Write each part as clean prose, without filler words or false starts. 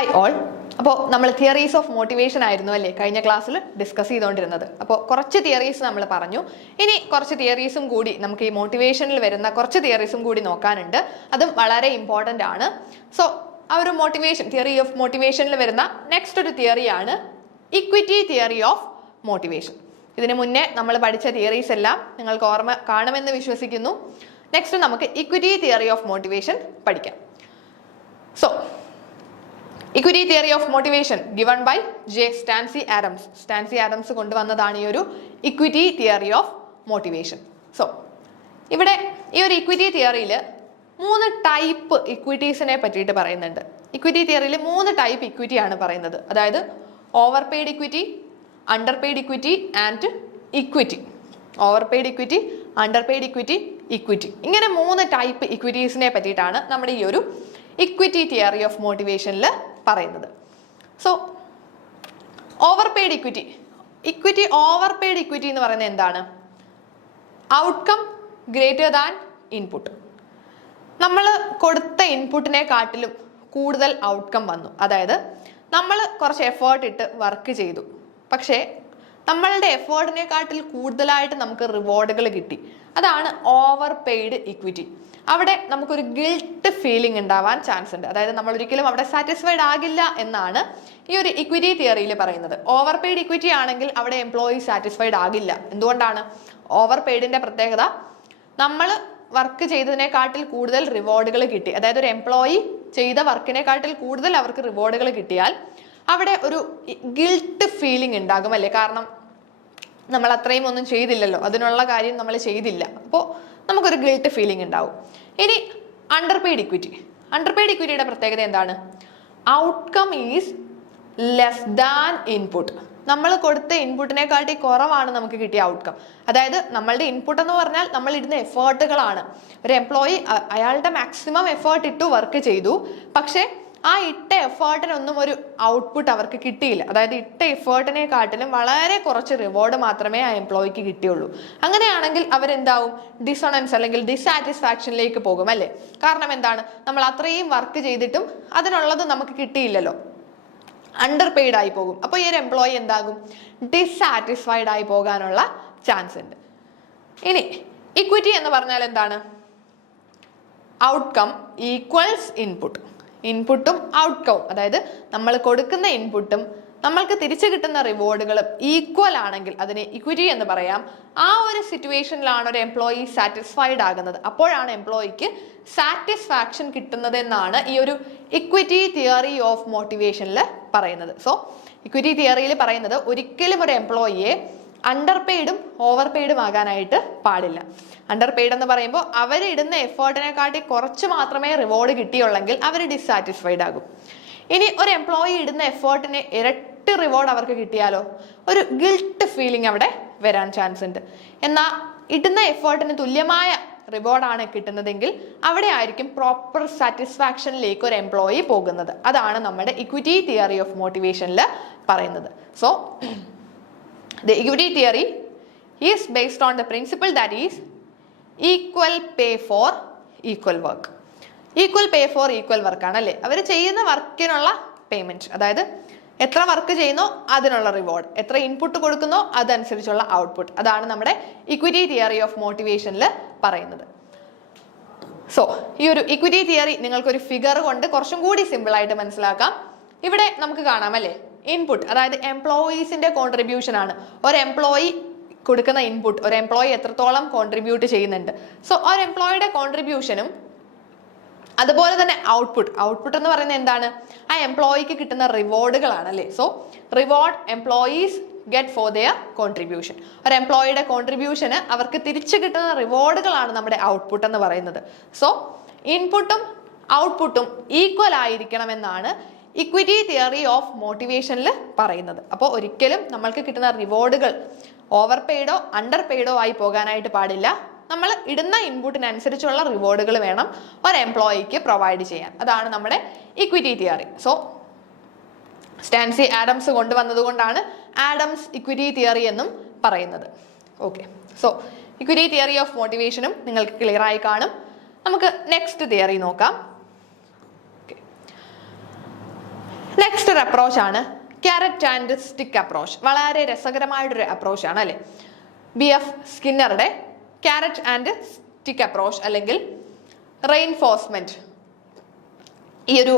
Hi all. അപ്പോൾ നമ്മൾ theories of motivation ആയിരുന്നു അല്ലേ കഴിഞ്ഞ ക്ലാസ്സിൽ ഡിസ്കസ് ചെയ്തുകൊണ്ടിരുന്നത്. അപ്പോൾ കുറച്ച് തിയറീസ് നമ്മൾ പറഞ്ഞു. ഇനി കുറച്ച് തിയറീസും കൂടി നമുക്ക് ഈ മോട്ടിവേഷനിൽ വരുന്ന കുറച്ച് തിയറീസും കൂടി നോക്കാനുണ്ട്. അതും വളരെ ഇമ്പോർട്ടൻ്റ് ആണ്. സോ ആ ഒരു മോട്ടിവേഷൻ തിയറി ഓഫ് മോട്ടിവേഷനിൽ വരുന്ന നെക്സ്റ്റ് ഒരു തിയറിയാണ് ഇക്വിറ്റി തിയറി ഓഫ് മോട്ടിവേഷൻ. ഇതിനു മുന്നേ നമ്മൾ പഠിച്ച തിയറീസ് എല്ലാം നിങ്ങൾക്ക് ഓർമ്മ കാണുമെന്ന് വിശ്വസിക്കുന്നു. നെക്സ്റ്റ് നമുക്ക് ഇക്വിറ്റി തിയറി ഓഫ് മോട്ടിവേഷൻ പഠിക്കാം. So equity theory of motivation given by Stacy Adams. Stacy Adams കൊണ്ടുവന്നതാണ് ഈ ഒരു equity theory of motivation. So ഇവിടെ ഈ ഒരു ഇക്വിറ്റി തിയറിയിൽ 3 ടൈപ്പ് ഇക്വിറ്റീസിനെ പറ്റിയിട്ട് പറയുന്നുണ്ട്. ഇക്വിറ്റി തിയറിയിൽ 3 ടൈപ്പ് ഇക്വിറ്റി ആണ് പറയുന്നത്. അതായത് over paid equity, underpaid equity and equity. Over paid equity, underpaid equity, equity. ഇങ്ങനെ 3 ടൈപ്പ് ഇക്വിറ്റീസിനെ പറ്റിയിട്ടാണ് നമ്മുടെ ഈ ഒരു ഇക്വിറ്റി തിയറി ഓഫ് മോട്ടിവേഷനിൽ പറയുന്നത്. So over paid equity, equity over paid equity എന്ന് പറയുന്നത് എന്താണ്? Outcome greater than input. നമ്മൾ കൊടുത്ത ഇൻപുട്ടിനെക്കാട്ടിലും കൂടുതൽ ഔട്ട്കം വന്നു. അതായത് നമ്മൾ കുറച്ച് എഫേർട്ട് ഇട്ട് വർക്ക് ചെയ്തു, പക്ഷേ നമ്മളുടെ എഫേർട്ടിനെക്കാട്ടിൽ കൂടുതലായിട്ട് നമുക്ക് റിവാർഡുകൾ കിട്ടി. അതാണ് ഓവർ പെയ്ഡ് ഇക്വിറ്റി. അവിടെ നമുക്കൊരു ഗിൽട്ട് ഫീലിംഗ് ഉണ്ടാവാൻ ചാൻസ് ഉണ്ട്. അതായത് നമ്മൾ ഒരിക്കലും അവിടെ സാറ്റിസ്ഫൈഡ് ആകില്ല എന്നാണ് ഈ ഒരു ഇക്വിറ്റി തിയറിയിൽ പറയുന്നത്. ഓവർ പെയ്ഡ് ഇക്വിറ്റി ആണെങ്കിൽ അവിടെ എംപ്ലോയി സാറ്റിസ്ഫൈഡ് ആകില്ല. എന്തുകൊണ്ടാണ്? ഓവർ പെയ്ഡിന്റെ പ്രത്യേകത നമ്മൾ വർക്ക് ചെയ്തതിനെക്കാട്ടിൽ കൂടുതൽ റിവാർഡുകൾ കിട്ടി. അതായത് ഒരു എംപ്ലോയി ചെയ്ത വർക്കിനെക്കാട്ടിൽ കൂടുതൽ അവർക്ക് റിവാർഡുകൾ കിട്ടിയാൽ അവിടെ ഒരു ഗിൽട്ട് ഫീലിംഗ് ഉണ്ടാകും അല്ലേ? കാരണം നമ്മൾ അത്രയും ഒന്നും ചെയ്തില്ലല്ലോ, അതിനുള്ള കാര്യം നമ്മൾ ചെയ്തില്ല, അപ്പോൾ നമുക്കൊരു ഗിൽട്ട് ഫീലിംഗ് ഉണ്ടാവും. ഇനി underpaid equity. Underpaid ഇക്വിറ്റിയുടെ പ്രത്യേകത എന്താണ്? Outcome is less than input. നമ്മൾ കൊടുത്ത ഇൻപുട്ടിനെക്കാട്ടി കുറവാണ് നമുക്ക് കിട്ടിയ ഔട്ട്കം. അതായത് നമ്മളുടെ ഇൻപുട്ട് എന്ന് പറഞ്ഞാൽ നമ്മൾ ഇടുന്ന എഫേർട്ടുകളാണ്. ഒരു എംപ്ലോയി അയാളുടെ മാക്സിമം എഫേർട്ട് ഇട്ടു വർക്ക് ചെയ്തു, പക്ഷേ ആ ഇട്ട എഫേർട്ടിനൊന്നും ഒരു ഔട്ട്പുട്ട് അവർക്ക് കിട്ടിയില്ല. അതായത് ഇട്ട എഫേർട്ടിനെക്കാട്ടിലും വളരെ കുറച്ച് റിവാർഡ് മാത്രമേ ആ എംപ്ലോയിക്ക് കിട്ടിയുള്ളൂ. അങ്ങനെയാണെങ്കിൽ അവരെന്താവും? ഡിസോണൻസ് അല്ലെങ്കിൽ ഡിസാറ്റിസ്ഫാക്ഷനിലേക്ക് പോകും അല്ലേ? കാരണം എന്താണ്? നമ്മൾ അത്രയും വർക്ക് ചെയ്തിട്ടും അതിനുള്ളത് നമുക്ക് കിട്ടിയില്ലല്ലോ, അണ്ടർ പെയ്ഡ് ആയി പോകും. അപ്പോൾ ഈ ഒരു എംപ്ലോയി എന്താകും? ഡിസാറ്റിസ്ഫൈഡ് ആയി പോകാനുള്ള ചാൻസ് ഉണ്ട്. ഇനി ഇക്വിറ്റി എന്ന് പറഞ്ഞാൽ എന്താണ്? Outcome equals input. ഇൻപുട്ടും ഔട്ട്കവും, അതായത് നമ്മൾ കൊടുക്കുന്ന ഇൻപുട്ടും നമ്മൾക്ക് തിരിച്ചു കിട്ടുന്ന റിവാർഡുകളും ഈക്വൽ ആണെങ്കിൽ അതിനെ ഇക്വിറ്റി എന്ന് പറയാം. ആ ഒരു സിറ്റുവേഷനിലാണ് ഒരു എംപ്ലോയി സാറ്റിസ്ഫൈഡ് ആകുന്നത്. അപ്പോഴാണ് എംപ്ലോയിക്ക് സാറ്റിസ്ഫാക്ഷൻ കിട്ടുന്നത് എന്നാണ് ഈ ഒരു ഇക്വിറ്റി തിയറി ഓഫ് മോട്ടിവേഷനിൽ പറയുന്നത്. സോ ഇക്വിറ്റി തിയറിയിൽ പറയുന്നത് ഒരിക്കലും ഒരു എംപ്ലോയിയെ അണ്ടർ പെയ്ഡും ഓവർ പെയ്ഡും ആകാനായിട്ട് പാടില്ല. അണ്ടർ പെയ്ഡ് എന്ന് പറയുമ്പോൾ അവരിടുന്ന എഫേർട്ടിനെക്കാട്ടി കുറച്ച് മാത്രമേ റിവാർഡ് കിട്ടിയുള്ളെങ്കിൽ അവർ ഡിസാറ്റിസ്ഫൈഡ് ആകും. ഇനി ഒരു എംപ്ലോയി ഇടുന്ന എഫേർട്ടിന് ഇരട്ടി റിവാർഡ് അവർക്ക് കിട്ടിയാലോ ഒരു ഗിൽട്ട് ഫീലിംഗ് അവിടെ വരാൻ ചാൻസ് ഉണ്ട്. എന്നാൽ ഇടുന്ന എഫേർട്ടിന് തുല്യമായ റിവാർഡാണ് കിട്ടുന്നതെങ്കിൽ അവിടെ ആയിരിക്കും പ്രോപ്പർ സാറ്റിസ്ഫാക്ഷനിലേക്ക് ഒരു എംപ്ലോയി പോകുന്നത്. അതാണ് നമ്മുടെ ഇക്വിറ്റി തിയറി ഓഫ് മോട്ടിവേഷനിൽ പറയുന്നത്. So the equity theory is based on the principle that is equal pay for equal work. Equal pay for equal work ആണല്ലേ? അവർ ചെയ്യുന്ന വർക്കിനുള്ള പേയ്മെന്റ്, അതായത് എത്ര വർക്ക് ചെയ്യുന്നോ അതിനുള്ള റിവാർഡ്, എത്ര ഇൻപുട്ട് കൊടുക്കുന്നോ അതനുസരിച്ചുള്ള ഔട്ട്പുട്ട്. അതാണ് നമ്മുടെ ഇക്വിറ്റി തിയറി ഓഫ് മോട്ടിവേഷനിൽ പറയുന്നത്. സോ ഈ ഒരു ഇക്വിറ്റി തിയറി നിങ്ങൾക്കൊരു ഫിഗർ കൊണ്ട് കുറച്ചും കൂടി സിമ്പിൾ ആയിട്ട് മനസ്സിലാക്കാം. ഇവിടെ നമുക്ക് കാണാം അല്ലേ, ഇൻപുട്ട് അതായത് എംപ്ലോയീസിന്റെ കോൺട്രിബ്യൂഷൻ ആണ്. ഒരു എംപ്ലോയി കൊടുക്കുന്ന ഇൻപുട്ട്, ഒരു എംപ്ലോയി എത്രത്തോളം കോൺട്രിബ്യൂട്ട് ചെയ്യുന്നുണ്ട്. സോ ഒരു എംപ്ലോയിയുടെ കോൺട്രിബ്യൂഷനും അതുപോലെ തന്നെ ഔട്ട്പുട്ട് എന്ന് പറയുന്നത് എന്താണ്? ആ എംപ്ലോയിക്ക് കിട്ടുന്ന റിവാർഡുകളാണ് അല്ലേ? So reward employees get for their contribution. ഒരു എംപ്ലോയിയുടെ കോൺട്രിബ്യൂഷന് അവർക്ക് തിരിച്ചു കിട്ടുന്ന റിവാർഡുകളാണ് നമ്മുടെ ഔട്ട്പുട്ട് എന്ന് പറയുന്നത്. സോ ഇൻപുട്ടും ഔട്ട്പുട്ടും ഈക്വൽ ആയിരിക്കണമെന്നാണ് ഇക്വിറ്റി തിയറി ഓഫ് മോട്ടിവേഷനിൽ പറയുന്നത്. അപ്പോൾ ഒരിക്കലും നമ്മൾക്ക് കിട്ടുന്ന റിവാർഡുകൾ ഓവർ പെയ്ഡോ അണ്ടർ പെയ്ഡോ ആയി പോകാനായിട്ട് പാടില്ല. നമ്മൾ ഇടുന്ന ഇൻപുട്ടിനനുസരിച്ചുള്ള റിവാർഡുകൾ വേണം ഒരു എംപ്ലോയിക്ക് പ്രൊവൈഡ് ചെയ്യാൻ. അതാണ് നമ്മുടെ equity theory. So Stacy Adams കൊണ്ടുവന്നത് കൊണ്ടാണ് ആഡംസ് ഇക്വിറ്റി തിയറി എന്നും പറയുന്നത്. Okay, so equity theory of മോട്ടിവേഷനും നിങ്ങൾക്ക് ക്ലിയർ ആയി കാണും. നമുക്ക് നെക്സ്റ്റ് തിയറി നോക്കാം. നെക്സ്റ്റ് ഒരു അപ്രോച്ച് ആണ് ക്യാരറ്റ് ആൻഡ് സ്റ്റിക്ക് അപ്രോച്ച്. വളരെ രസകരമായിട്ടൊരു അപ്രോച്ച് ആണ് അല്ലെ, BF സ്കിന്നറുടെ ക്യാരറ്റ് ആൻഡ് സ്റ്റിക്ക് അപ്രോച്ച് അല്ലെങ്കിൽ റെയിൻഫോഴ്സ്മെന്റ്. ഈ ഒരു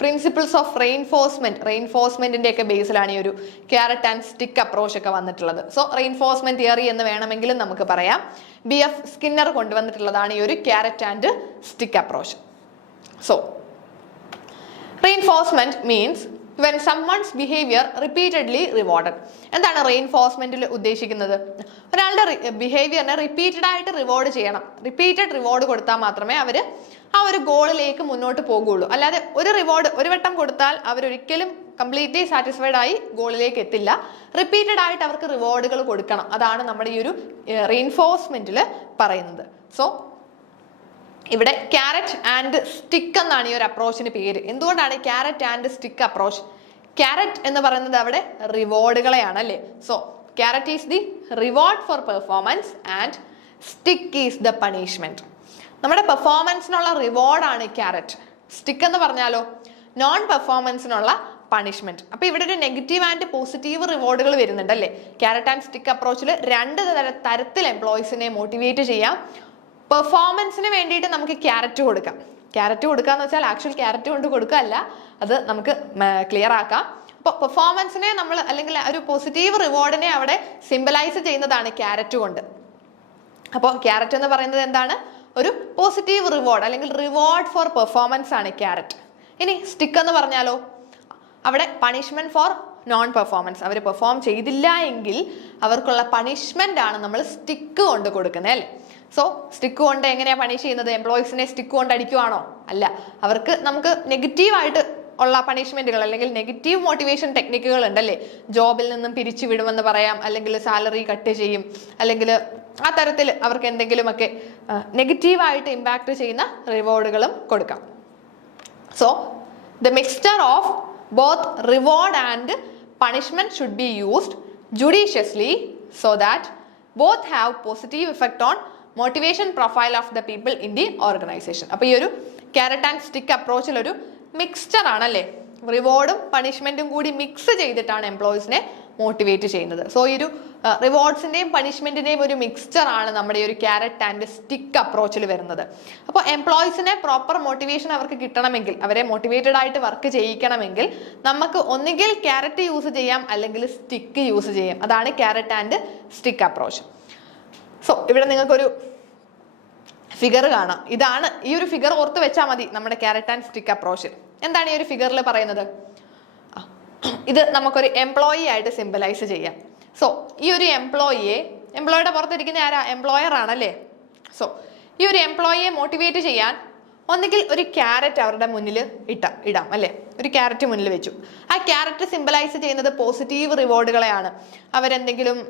പ്രിൻസിപ്പിൾസ് ഓഫ് റെയിൻഫോഴ്സ്മെന്റിന്റെ ഒക്കെ ബേസിലാണ് ഈ ഒരു ക്യാരറ്റ് ആൻഡ് സ്റ്റിക്ക് അപ്രോച്ച് ഒക്കെ വന്നിട്ടുള്ളത്. സോ റെയിൻഫോഴ്സ്മെന്റ് തിയറി എന്ന് വേണമെങ്കിലും നമുക്ക് പറയാം. BF സ്കിന്നർ കൊണ്ടുവന്നിട്ടുള്ളതാണ് ഈ ഒരു carrot and stick approach. So reinforcement means when someone's behavior repeatedly rewarded. എന്താണ് റെയിൻഫോഴ്സ്മെന്റിൽ ഉദ്ദേശിക്കുന്നത്? ഒരാളുടെ ബിഹേവിയറിനെ റിപ്പീറ്റഡ് ആയിട്ട് റിവാർഡ് ചെയ്യണം. റിപ്പീറ്റഡ് റിവാർഡ് കൊടുത്താൽ മാത്രമേ അവർ ആ ഒരു ഗോളിലേക്ക് മുന്നോട്ട് പോകുള്ളൂ. അല്ലാതെ ഒരു റിവാർഡ് ഒരു വട്ടം കൊടുത്താൽ അവരൊരിക്കലും കംപ്ലീറ്റ്ലി സാറ്റിസ്ഫൈഡ് ആയി ഗോളിലേക്ക് എത്തില്ല. റിപ്പീറ്റഡ് ആയിട്ട് അവർക്ക് റിവാർഡുകൾ കൊടുക്കണം. അതാണ് നമ്മുടെ ഈ ഒരു റെയിൻഫോഴ്സ്മെന്റിൽ പറയുന്നത്. സോ ഇവിടെ ക്യാരറ്റ് ആൻഡ് സ്റ്റിക്ക് എന്നാണ് ഈ ഒരു അപ്രോച്ചിന് പേര്. എന്തുകൊണ്ടാണ് carrot and stick approach? Carrot എന്ന് പറയുന്നത് അവിടെ റിവാർഡുകളെയാണ് അല്ലേ. So carrot is the reward for performance and stick is the punishment. നമ്മുടെ പെർഫോമൻസിനുള്ള റിവാർഡാണ് ക്യാരറ്റ്. സ്റ്റിക്ക് എന്ന് പറഞ്ഞാലോ നോൺ പെർഫോമൻസിനുള്ള പണിഷ്മെന്റ്. അപ്പൊ ഇവിടെ ഒരു നെഗറ്റീവ് ആൻഡ് പോസിറ്റീവ് റിവാർഡുകൾ വരുന്നുണ്ട് അല്ലേ. ക്യാരറ്റ് ആൻഡ് സ്റ്റിക്ക് അപ്രോച്ചിൽ രണ്ട് തരത്തിൽ എംപ്ലോയീസിനെ മോട്ടിവേറ്റ് ചെയ്യാം. പെർഫോമൻസിന് വേണ്ടിയിട്ട് നമുക്ക് ക്യാരറ്റ് കൊടുക്കാം. ക്യാരറ്റ് കൊടുക്കാന്ന് വെച്ചാൽ ആക്ച്വൽ ക്യാരറ്റ് കൊണ്ട് കൊടുക്കുകയല്ല, അത് നമുക്ക് ക്ലിയർ ആക്കാം. അപ്പോൾ പെർഫോമൻസിനെ നമ്മൾ അല്ലെങ്കിൽ ഒരു പോസിറ്റീവ് റിവാർഡിനെ അവിടെ സിംബലൈസ് ചെയ്യുന്നതാണ് ക്യാരറ്റ് കൊണ്ട്. അപ്പോൾ ക്യാരറ്റ് എന്ന് പറയുന്നത് എന്താണ്? ഒരു പോസിറ്റീവ് റിവാർഡ് അല്ലെങ്കിൽ റിവാർഡ് ഫോർ പെർഫോമൻസ് ആണ് ക്യാരറ്റ്. ഇനി സ്റ്റിക്ക് എന്ന് പറഞ്ഞാലോ അവിടെ പണിഷ്മെന്റ് ഫോർ നോൺ പെർഫോമൻസ്. അവർ പെർഫോം ചെയ്തില്ല എങ്കിൽ അവർക്കുള്ള പണിഷ്മെന്റ് ആണ് നമ്മൾ സ്റ്റിക്ക് കൊണ്ട് കൊടുക്കുന്നത് അല്ലേ. സോ സ്റ്റിക്ക് കൊണ്ട് എങ്ങനെയാ പണിഷ് ചെയ്യുന്നത്? എംപ്ലോയീസിനെ സ്റ്റിക്ക് കൊണ്ട് അടിക്കുവാണോ? അല്ല. അവർക്ക് നമുക്ക് നെഗറ്റീവായിട്ട് ഉള്ള പണിഷ്മെന്റുകൾ അല്ലെങ്കിൽ നെഗറ്റീവ് മോട്ടിവേഷൻ ടെക്നിക്കുകൾ ഉണ്ടല്ലേ. ജോബിൽ നിന്നും പിരിച്ചു വിടുമെന്ന് പറയാം, അല്ലെങ്കിൽ സാലറി കട്ട് ചെയ്യും, അല്ലെങ്കിൽ ആ തരത്തിൽ അവർക്ക് എന്തെങ്കിലുമൊക്കെ നെഗറ്റീവായിട്ട് ഇമ്പാക്ട് ചെയ്യുന്ന റിവാർഡുകളും കൊടുക്കാം. So the mixture of both reward and punishment should be used judiciously so that both have positive effect on motivation profile of the people in the organisation. അപ്പോൾ ഈ ഒരു ക്യാരറ്റ് ആൻഡ് സ്റ്റിക്ക് അപ്രോച്ചിൽ ഒരു mixture ആണല്ലേ. റിവാർഡും പണിഷ്മെന്റും കൂടി mix ചെയ്തിട്ടാണ് എംപ്ലോയീസിനെ motivate ചെയ്യുന്നത്. So ഈ ഒരു റിവാർഡ്സിന്റെയും പണിഷ്മെന്റിന്റെയും ഒരു മിക്സ്ചർ ആണ് നമ്മുടെ ഈ ഒരു ക്യാരറ്റ് ആൻഡ് സ്റ്റിക്ക് അപ്രോച്ചിൽ വരുന്നത്. അപ്പോൾ എംപ്ലോയീസിനെ പ്രോപ്പർ മോട്ടിവേഷൻ അവർക്ക് കിട്ടണമെങ്കിൽ, അവരെ മോട്ടിവേറ്റഡ് ആയിട്ട് വർക്ക് ചെയ്യിക്കണമെങ്കിൽ നമുക്ക് ഒന്നുകിൽ ക്യാരറ്റ് യൂസ് ചെയ്യാം അല്ലെങ്കിൽ സ്റ്റിക്ക് യൂസ് ചെയ്യാം. അതാണ് carrot and stick approach. So ഇവിടെ നിങ്ങൾക്കൊരു ഫിഗർ കാണാം. ഇതാണ് ഈ ഒരു ഫിഗർ ഓർത്ത് വെച്ചാൽ മതി നമ്മുടെ ക്യാരറ്റ് ആൻഡ് സ്റ്റിക്ക് അപ്രോച്ച്. എന്താണ് ഈ ഒരു ഫിഗറിൽ പറയുന്നത്? ഇത് നമുക്കൊരു എംപ്ലോയി ആയിട്ട് സിംബലൈസ് ചെയ്യാം. സോ ഈ ഒരു എംപ്ലോയിയുടെ പുറത്തിരിക്കുന്ന ആരാ? എംപ്ലോയർ ആണല്ലേ. സോ ഈ ഒരു എംപ്ലോയിയെ മോട്ടിവേറ്റ് ചെയ്യാൻ ഒന്നുകിൽ ഒരു ക്യാരറ്റ് അവരുടെ മുന്നിൽ ഇടാം അല്ലേ. ഒരു ക്യാരറ്റ് മുന്നിൽ വെച്ചു. ആ ക്യാരറ്റ് സിംബലൈസ് ചെയ്യുന്നത് പോസിറ്റീവ് റിവാർഡുകളെയാണ്. അവരെന്തെങ്കിലും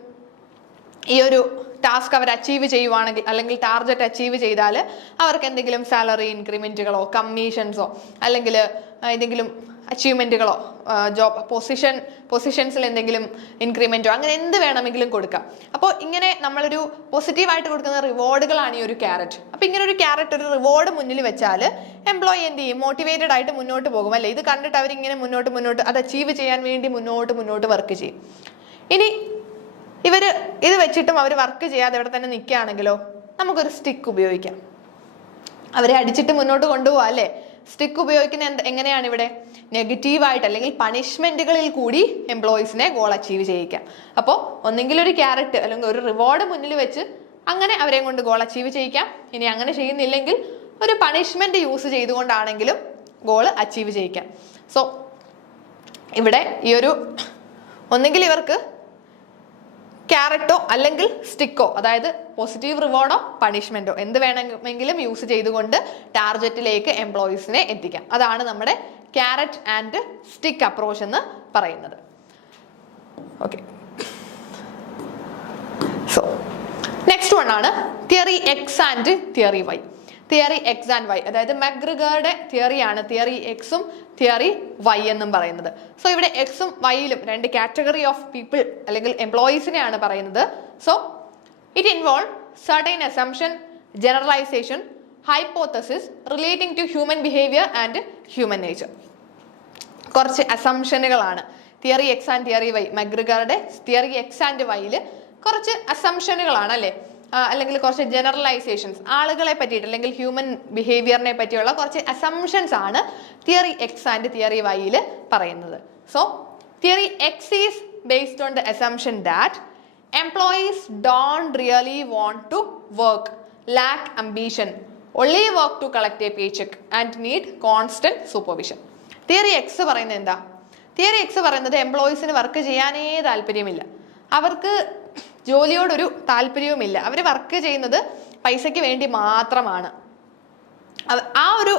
ഈ ഒരു ടാസ്ക് അവർ അച്ചീവ് ചെയ്യുവാണെങ്കിൽ അല്ലെങ്കിൽ ടാർഗറ്റ് അച്ചീവ് ചെയ്താൽ അവർക്ക് എന്തെങ്കിലും സാലറി ഇൻക്രിമെന്റുകളോ കമ്മീഷൻസോ അല്ലെങ്കിൽ ഏതെങ്കിലും അച്ചീവ്മെന്റുകളോ ജോബ് പൊസിഷൻസിൽ എന്തെങ്കിലും ഇൻക്രിമെന്റോ അങ്ങനെ എന്ത് വേണമെങ്കിലും കൊടുക്കാം. അപ്പോൾ ഇങ്ങനെ നമ്മളൊരു പോസിറ്റീവായിട്ട് കൊടുക്കുന്ന റിവാർഡുകളാണ് ഈ ഒരു ക്യാരറ്റ്. അപ്പോൾ ഇങ്ങനെ ഒരു ക്യാരറ്റ് ഒരു റിവാർഡ് മുന്നിൽ വെച്ചാൽ എംപ്ലോയി എന്ത് ചെയ്യും? മോട്ടിവേറ്റഡ് ആയിട്ട് മുന്നോട്ട് പോകും അല്ലേ. ഇത് കണ്ടിട്ട് അവരിങ്ങനെ മുന്നോട്ട് അത് അച്ചീവ് ചെയ്യാൻ വേണ്ടി മുന്നോട്ട് വർക്ക് ചെയ്യും. ഇനി ഇവര് ഇത് വെച്ചിട്ടും അവർ വർക്ക് ചെയ്യാതെ ഇവിടെ തന്നെ നിൽക്കുകയാണെങ്കിലോ നമുക്കൊരു സ്റ്റിക്ക് ഉപയോഗിക്കാം. അവരെ അടിച്ചിട്ട് മുന്നോട്ട് കൊണ്ടുപോകാം അല്ലേ. സ്റ്റിക്ക് ഉപയോഗിക്കുന്ന എങ്ങനെയാണ്? ഇവിടെ നെഗറ്റീവായിട്ട് അല്ലെങ്കിൽ പണിഷ്മെന്റുകളിൽ കൂടി എംപ്ലോയീസിനെ ഗോൾ അച്ചീവ് ചെയ്യിക്കാം. അപ്പോൾ ഒന്നെങ്കിൽ ഒരു ക്യാരറ്റ് അല്ലെങ്കിൽ ഒരു റിവാർഡ് മുന്നിൽ വെച്ച് അങ്ങനെ അവരെ കൊണ്ട് ഗോൾ അച്ചീവ് ചെയ്യിക്കാം. ഇനി അങ്ങനെ ചെയ്യുന്നില്ലെങ്കിൽ ഒരു പണിഷ്മെന്റ് യൂസ് ചെയ്തുകൊണ്ടാണെങ്കിലും ഗോൾ അച്ചീവ് ചെയ്യിക്കാം. സോ ഇവിടെ ഈ ഒരു ഒന്നെങ്കിൽ ഇവർക്ക് ക്യാരറ്റോ അല്ലെങ്കിൽ സ്റ്റിക്കോ, അതായത് പോസിറ്റീവ് റിവാർഡോ പണിഷ്മെന്റോ എന്ത് വേണമെങ്കിലും യൂസ് ചെയ്തുകൊണ്ട് ടാർഗറ്റിലേക്ക് എംപ്ലോയീസിനെ എത്തിക്കാം. അതാണ് നമ്മുടെ ക്യാരറ്റ് ആൻഡ് സ്റ്റിക്ക് അപ്രോച്ച് എന്ന് പറയുന്നത്. ഓക്കെ. സോ നെക്സ്റ്റ് വൺ ആണ് theory X and theory Y. Theory X and Y അതായത് മക്ഗ്രിഗറുടെ തിയറിയാണ് തിയറി എക്സും തിയറി വൈ എന്നും പറയുന്നത്. സോ ഇവിടെ എക്സും വൈയിലും രണ്ട് കാറ്റഗറി ഓഫ് പീപ്പിൾ അല്ലെങ്കിൽ എംപ്ലോയീസിനെയാണ് പറയുന്നത്. So it involve certain assumption, generalisation, hypothesis relating to human behaviour and human nature. കുറച്ച് അസംഷനുകളാണ്. Theory X and theory Y, മക്ഗ്രിഗറുടെ തിയറി എക്സ് ആൻഡ് വൈയിൽ കുറച്ച് അസംഷനുകളാണ് അല്ലേ, അല്ലെങ്കിൽ കുറച്ച് ജനറലൈസേഷൻസ് ആളുകളെ പറ്റിയിട്ട് അല്ലെങ്കിൽ ഹ്യൂമൻ ബിഹേവിയറിനെ പറ്റിയുള്ള കുറച്ച് അസംഷൻസ് ആണ് തിയറി എക്സ് ആൻഡ് തിയറി വൈയിൽ പറയുന്നത്. So theory X is based on the assumption that employees don't really want to work, lack ambition, only work to collect a paycheck and need constant supervision. Theory X പറയുന്നത് എന്താ? Theory X പറയുന്നത് എംപ്ലോയീസിന് work ചെയ്യാനേ താല്പര്യമില്ല, അവർക്ക് ജോലിയോടൊരു താല്പര്യവുമില്ല, അവർ work ചെയ്യുന്നത് പൈസയ്ക്ക് വേണ്ടി മാത്രമാണ്. ആ ഒരു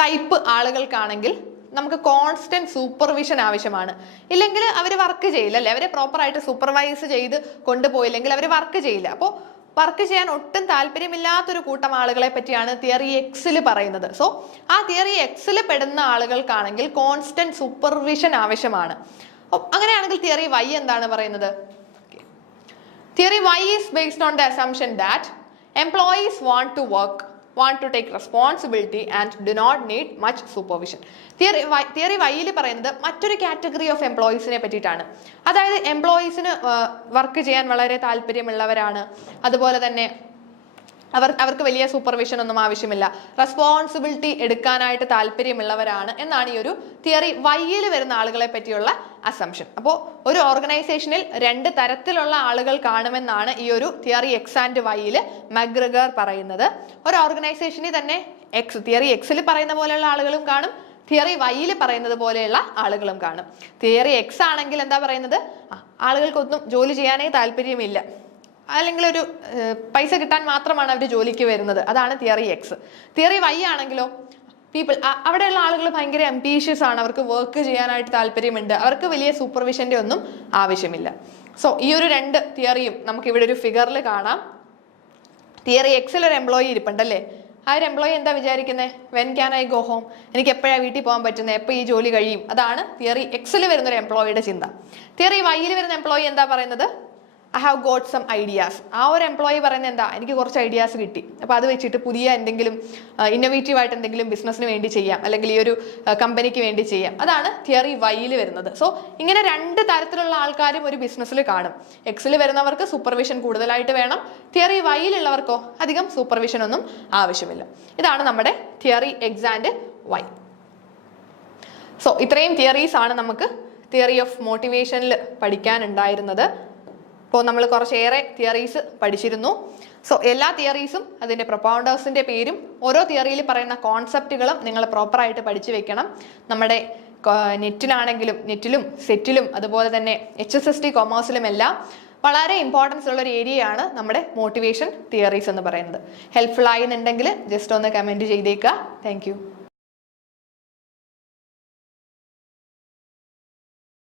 ടൈപ്പ് ആളുകൾക്കാണെങ്കിൽ നമുക്ക് കോൺസ്റ്റന്റ് സൂപ്പർവിഷൻ ആവശ്യമാണ്. ഇല്ലെങ്കിൽ അവർ വർക്ക് ചെയ്യില്ല അല്ലെ, അവരെ പ്രോപ്പറായിട്ട് സൂപ്പർവൈസ് ചെയ്ത് കൊണ്ടുപോയില്ലെങ്കിൽ അവർ വർക്ക് ചെയ്യില്ല. അപ്പോൾ വർക്ക് ചെയ്യാൻ ഒട്ടും താല്പര്യമില്ലാത്തൊരു കൂട്ടം ആളുകളെ പറ്റിയാണ് തിയറി എക്സിൽ പറയുന്നത്. സോ ആ തിയറി എക്സിൽ പെടുന്ന ആളുകൾക്കാണെങ്കിൽ കോൺസ്റ്റന്റ് സൂപ്പർവിഷൻ ആവശ്യമാണ്. അങ്ങനെയാണെങ്കിൽ തിയറി വൈ എന്താണ് പറയുന്നത്? Theory Y is based on the assumption that employees want to work, want to take responsibility and do not need much supervision. Theory വൈയിൽ പറയുന്നത് മറ്റൊരു കാറ്റഗറി ഓഫ് എംപ്ലോയീസിനെ പറ്റിയിട്ടാണ്. അതായത് എംപ്ലോയീസിന് വർക്ക് ചെയ്യാൻ വളരെ താല്പര്യമുള്ളവരാണ്, അതുപോലെ തന്നെ അവർക്ക് വലിയ സൂപ്പർവിഷൻ ഒന്നും ആവശ്യമില്ല, റെസ്പോൺസിബിലിറ്റി എടുക്കാനായിട്ട് താല്പര്യമുള്ളവരാണ് എന്നാണ് ഈ ഒരു തിയറി വൈയിൽ വരുന്ന ആളുകളെ പറ്റിയുള്ള അസംഷൻ. അപ്പോൾ ഒരു ഓർഗനൈസേഷനിൽ രണ്ട് തരത്തിലുള്ള ആളുകൾ കാണുമെന്നാണ് ഈ ഒരു തിയറി എക്സ് ആൻഡ് വൈയിൽ മക്ഗ്രിഗർ പറയുന്നത്. ഒരു ഓർഗനൈസേഷനിൽ തന്നെ തിയറി എക്സിൽ പറയുന്ന പോലെയുള്ള ആളുകളും കാണും, തിയറി വൈയിൽ പറയുന്നത് പോലെയുള്ള ആളുകളും കാണും. തിയറി എക്സ് ആണെങ്കിൽ എന്താ പറയുന്നത്? ആളുകൾക്കൊന്നും ജോലി ചെയ്യാനേ താല്പര്യമില്ല, അല്ലെങ്കിൽ ഒരു പൈസ കിട്ടാൻ മാത്രമാണ് അവർ ജോലിക്ക് വരുന്നത്, അതാണ് തിയറി എക്സ്. തിയറി വൈ ആണെങ്കിലോ അവിടെയുള്ള ആളുകൾ ഭയങ്കര അംബീഷ്യസ് ആണ്, അവർക്ക് വർക്ക് ചെയ്യാനായിട്ട് താല്പര്യമുണ്ട്, അവർക്ക് വലിയ സൂപ്പർവിഷന്റെ ഒന്നും ആവശ്യമില്ല. സോ ഈ ഒരു രണ്ട് തിയറിയും നമുക്ക് ഇവിടെ ഒരു ഫിഗറിൽ കാണാം. തിയറി എക്സിൽ ഒരു എംപ്ലോയി ഇരിപ്പുണ്ടല്ലേ, ആ ഒരു എംപ്ലോയി എന്താ വിചാരിക്കുന്നത്? When can I go home, എനിക്ക് എപ്പോഴാണ് വീട്ടിൽ പോകാൻ പറ്റുന്നത്, എപ്പോൾ ഈ ജോലി കഴിയും, അതാണ് തിയറി എക്സിൽ വരുന്ന ഒരു എംപ്ലോയിയുടെ ചിന്ത. തിയറി വൈയിൽ വരുന്ന എംപ്ലോയി എന്താ പറയുന്നത്? I have got some ideas. ആ ഒരു എംപ്ലോയി പറയുന്നത് എന്താ? എനിക്ക് കുറച്ച് ഐഡിയാസ് കിട്ടി, അപ്പോൾ അത് വെച്ചിട്ട് പുതിയ എന്തെങ്കിലും ഇന്നോവേറ്റീവ് ആയിട്ട് എന്തെങ്കിലും ബിസിനസ്സിന് വേണ്ടി ചെയ്യാം, അല്ലെങ്കിൽ ഈ ഒരു കമ്പനിക്ക് വേണ്ടി ചെയ്യാം, അതാണ് തിയറി വൈയിൽ വരുന്നത്. സോ ഇങ്ങനെ രണ്ട് തരത്തിലുള്ള ആൾക്കാരും ഒരു ബിസിനസ്സിൽ കാണും. എക്സിൽ വരുന്നവർക്ക് സൂപ്പർവിഷൻ കൂടുതലായിട്ട് വേണം, തിയറി വൈയിലുള്ളവർക്കോ അധികം സൂപ്പർവിഷൻ ഒന്നും ആവശ്യമില്ല. ഇതാണ് നമ്മുടെ theory X and Y. So ഇത്രയും തിയറീസ് ആണ് നമുക്ക് തിയറി ഓഫ് മോട്ടിവേഷനിൽ പഠിക്കാനുണ്ടായിരുന്നത്. അപ്പോൾ നമ്മൾ കുറച്ചേറെ തിയറീസ് പഠിച്ചിരുന്നു. സോ എല്ലാ തിയറീസും അതിൻ്റെ പ്രൊപ്പൗണ്ടേഴ്സിൻ്റെ പേരും ഓരോ തിയറിയിൽ പറയുന്ന കോൺസെപ്റ്റുകളും നിങ്ങൾ പ്രോപ്പറായിട്ട് പഠിച്ചു വെക്കണം. നമ്മുടെ നെറ്റിലും സെറ്റിലും അതുപോലെ തന്നെ HSST കൊമേഴ്സിലും എല്ലാം വളരെ ഇമ്പോർട്ടൻസ് ഉള്ള ഒരു ഏരിയയാണ് നമ്മുടെ മോട്ടിവേഷൻ തിയറീസ് എന്ന് പറയുന്നത്. ഹെൽപ്ഫുൾ ആയി എന്നുണ്ടെങ്കിൽ ജസ്റ്റ് ഒന്ന് കമൻറ്റ് ചെയ്തേക്കുക. Thank you.